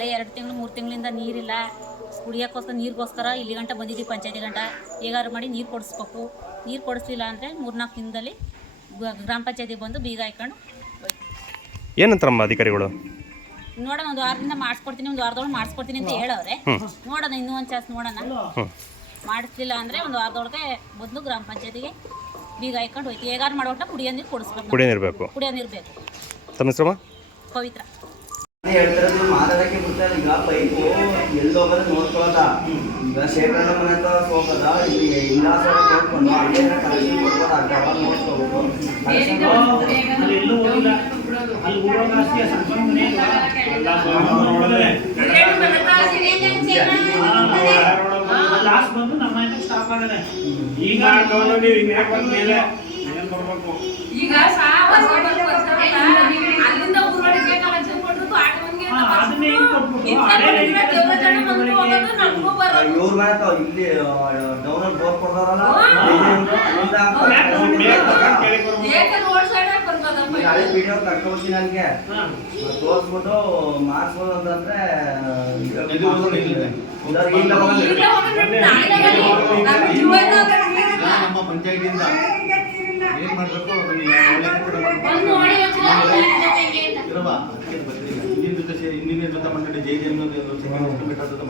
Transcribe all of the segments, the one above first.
ಅಲ್ಲೇ 2 ತಿಂಗಳು 3 ತಿಂಗಳಿಂದ ನೀರಿಲ್ಲ. ಕುಡಿಯೋಕ್ಕೋಸ್ಕರ ನೀರಿಗೋಸ್ಕರ ಇಲ್ಲಿ ಗಂಟ ಬಂದಿದ್ದೀವಿ ಪಂಚಾಯತಿ ಗಂಟ. ಹೇಗಾರು ಮಾಡಿ ನೀರು ಕೊಡಿಸ್ಬೇಕು. ನೀರು ಕೊಡಿಸ್ಲಿಲ್ಲ ಅಂದರೆ 3-4 ದಿನದಲ್ಲಿ ಗ್ರಾಮ ಪಂಚಾಯತಿಗೆ ಬಂದು ಬೀಗ ಹಾಕೊಂಡು ಏನಂತಾರಮ್ಮ ಅಧಿಕಾರಿಗಳು? ನೋಡೋಣ, ಒಂದು ವಾರದಿಂದ ಮಾಡಿಸ್ಕೊಡ್ತೀನಿ, ಒಂದು ವಾರದೊಳಗೆ ಮಾಡಿಸ್ಕೊಡ್ತೀನಿ ಅಂತ ಹೇಳವ್ರೆ. ನೋಡೋಣ, ಇನ್ನೂ ಒಂದು ಚಾನ್ಸ್ ನೋಡೋಣ. ಮಾಡಿಸ್ಲಿಲ್ಲ ಅಂದರೆ ಒಂದು ವಾರದೊಳಗೆ ಬಂದು ಗ್ರಾಮ ಪಂಚಾಯತಿಗೆ ಬೀಗ ಹಾಕೊಂಡು ಹೋಯ್ತು. ಹೇಗಾರು ಮಾಡೋಟ ಕುಡಿಯೋ ನೀರು ಕೊಡಿಸ್ಬೇಕು. ಕುಡಿಯೋ ನೀರು ಬೇಕು. ತಮ್ಮ ಹೆಸರಮ್ಮ? ಪವಿತ್ರ. ಹೇಳ್ತಿರೋದು ಮಾತಾಡಕ್ಕೆ ಬಿಡ್ತಾರೆ. ಈಗ ಪೈಪು ಎಲ್ಲೋಗೋದು ನೋಡ್ಕೊಳ್ಳೋದ. ಈಗ ಶೇಖರಣ ಮನೆ ಹತ್ರ ಹೋಗೋದ, ಇಲ್ಲಿ ಇಲ್ಲಾಸ ನೋಡ್ಕೊಂಡು ಅಲ್ಲೇ ಕಲೆಕ್ಷನ್ ಕೊಡ್ಬೋದು. ಅರ್ಧ ಅವಾಗ ನೋಡ್ಕೋಬೇಕು. ಲಾಸ್ಟ್ ಬಂದು ನಮ್ಮ ಸ್ಟಾಪ್ ಆಗದೆ. ಈಗ ಈಗ ಅಲ್ಲಿಂದ ಊರೊಳಗೆ ಕಲೆಕ್ಷನ್ ಕೊಟ್ಟು ಇವ್ರ ಮೇಲೆ ಇಲ್ಲಿ ಡೌನ್ ಬೋರ್ ಕೊಡ್ತಾರಲ್ಲ, ಹಳೆ ವಿಡಿಯೋ ಕರ್ಕೊಡ್ತೀನಿ ಅಲ್ಲಿಗೆ ತೋರಿಸ್ಬಿಟ್ಟು ಮಾಡಿಸ್ಬೋದು ಅಂತಂದ್ರೆ ನಮ್ಮ ಪಂಚಾಯತಿಯಿಂದ ಏನ್ ಮಾಡ್ಬೇಕು ಇನ್ನಿನ ಜೊತೆ ಮಂಡಳಿ ಜೈ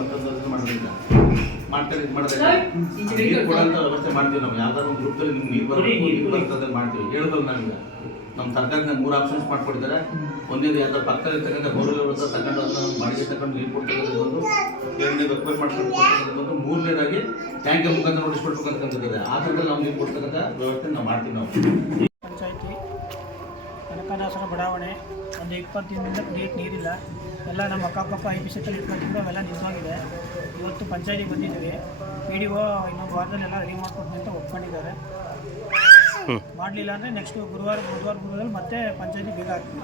ಮತ್ತೊಂದು ನೀರು ಕೊಡೋಂಥ ವ್ಯವಸ್ಥೆ ಮಾಡ್ತೀವಿ. ನಾವು ಯಾವ್ದಾದ್ರು ಒಂದು ಗ್ರೂಪ್ದಲ್ಲಿ ನಿಮ್ಗೆ ನೀರು ಬರಬೇಕು, ನೀರು ಬರ್ತದೆ ಮಾಡ್ತೀವಿ. ಹೇಳ್ಬೋದು ನಮ್ಗೆ ನಮ್ಮ ಸರ್ಕಾರದಿಂದ 3 ಆಪ್ಷನ್ಸ್ ಮಾಡ್ಕೊಡ್ತಾರೆ. ಒಂದೇದು ಯಾವ್ದಾದ್ರು ಪಕ್ಕದಲ್ಲಿ ತಗೊಂಡು ಬೋರ್ವೆಲ್ ವ್ಯವಸ್ಥೆ ತಗೊಂಡು ಅದನ್ನ ಬಾಡಿಗೆ ತಗೊಂಡು ನೀರು ಕೊಡ್ತಕ್ಕಂಥದ್ದು, ಎರಡನೇದು ರಿಪೇರ್ ಮಾಡ್ಕೊಡ್ತಕ್ಕಂಥದ್ದು, ಮೂರನೇದಾಗಿ ಟ್ಯಾಂಕ್ ಮುಖಾಂತರ ನೋಡಿಸ್ಕೊಡ್ಬೇಕಂತಕ್ಕಂಥದ್ದು. ಆ ಥರದಲ್ಲಿ ನಾವು ನೀರು ಕೊಡ್ತಕ್ಕಂಥ ವ್ಯವಸ್ಥೆ ನಾವು ಮಾಡ್ತೀವಿ. ನಾವು ಪಂಚಾಯತಿ ಕನಕದಾಸರ ಬಡಾವಣೆ ಒಂದು 20 ದಿನದಿಂದ ನೀರಿಲ್ಲ. ಎಲ್ಲ ನಮ್ಮ ಅಕ್ಕಪಕ್ಕ IPC ಹತ್ರ ಇಟ್ಕೊಂಡು ಅವೆಲ್ಲ ನಿಂತೋಗಿದೆ. ಇವತ್ತು ಪಂಚಾಯತಿಗೆ ಬಂದಿದ್ದೀವಿ. PDO ಇನ್ನೊಂದು ವಾರದಲ್ಲೆಲ್ಲ ರೆಡಿ ಮಾಡ್ಕೊಡ್ತೀನಿ ಅಂತ ಒಪ್ಕೊಂಡಿದ್ದಾರೆ. ಮಾಡಲಿಲ್ಲ ಅಂದರೆ ನೆಕ್ಸ್ಟ್ ಗುರುವಾರದಲ್ಲಿ ಮತ್ತೆ ಪಂಚಾಯತಿ ಬೀಗ ಹಾಕ್ತೀವಿ.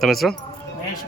ತಮ್ಮ ಹೆಸರು? ಮಹೇಶ್.